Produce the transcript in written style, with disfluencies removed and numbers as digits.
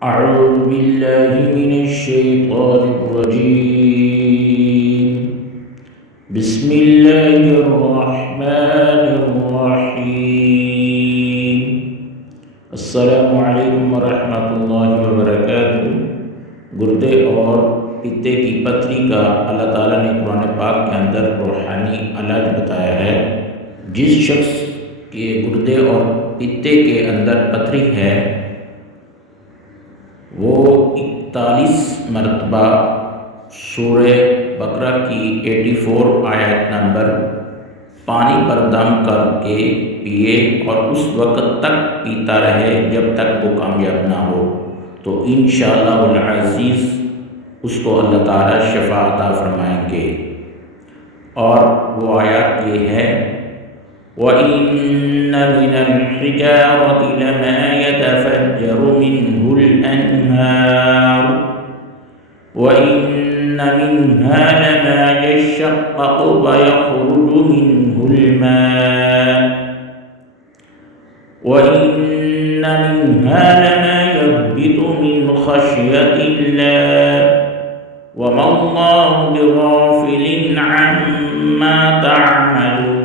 أعوذ بالله من الشيطان الرجيم. بسم الله الرحمن الرحيم. السلام علیکم ورحمۃ اللہ وبرکاتہ. گردے اور پتے کی پتھری کا اللہ تعالیٰ نے قرآن پاک کے اندر روحانی علاج بتایا ہے. جس شخص کے گردے اور پتے کے اندر پتھری ہے وہ 41 مرتبہ سورہ بقرہ کی 84 آیت نمبر پانی پر دم کر کے پیے اور اس وقت تک پیتا رہے جب تک وہ کامیاب نہ ہو تو انشاءاللہ العزیز اس کو اللہ تعالیٰ شفا عطا فرمائیں گے. اور وہ آیات یہ ہے وَإِنَّ مِنَ الْحِجَارَةِ لَمَا يَتَفَجَّرُ مِنْهُ الْأَنْهَارُ وَإِنَّ مِنْهَا لَمَا يَشَّقَّقُ فَيَخْرُجُ مِنْهُ الْمَاءُ وَإِنَّ مِنْهَا لَمَا يَهْبِطُ مِنْ خَشْيَةِ اللَّهِ وَمَا اللَّهُ بِغَافِلٍ عَمَّا تَعْمَلُونَ.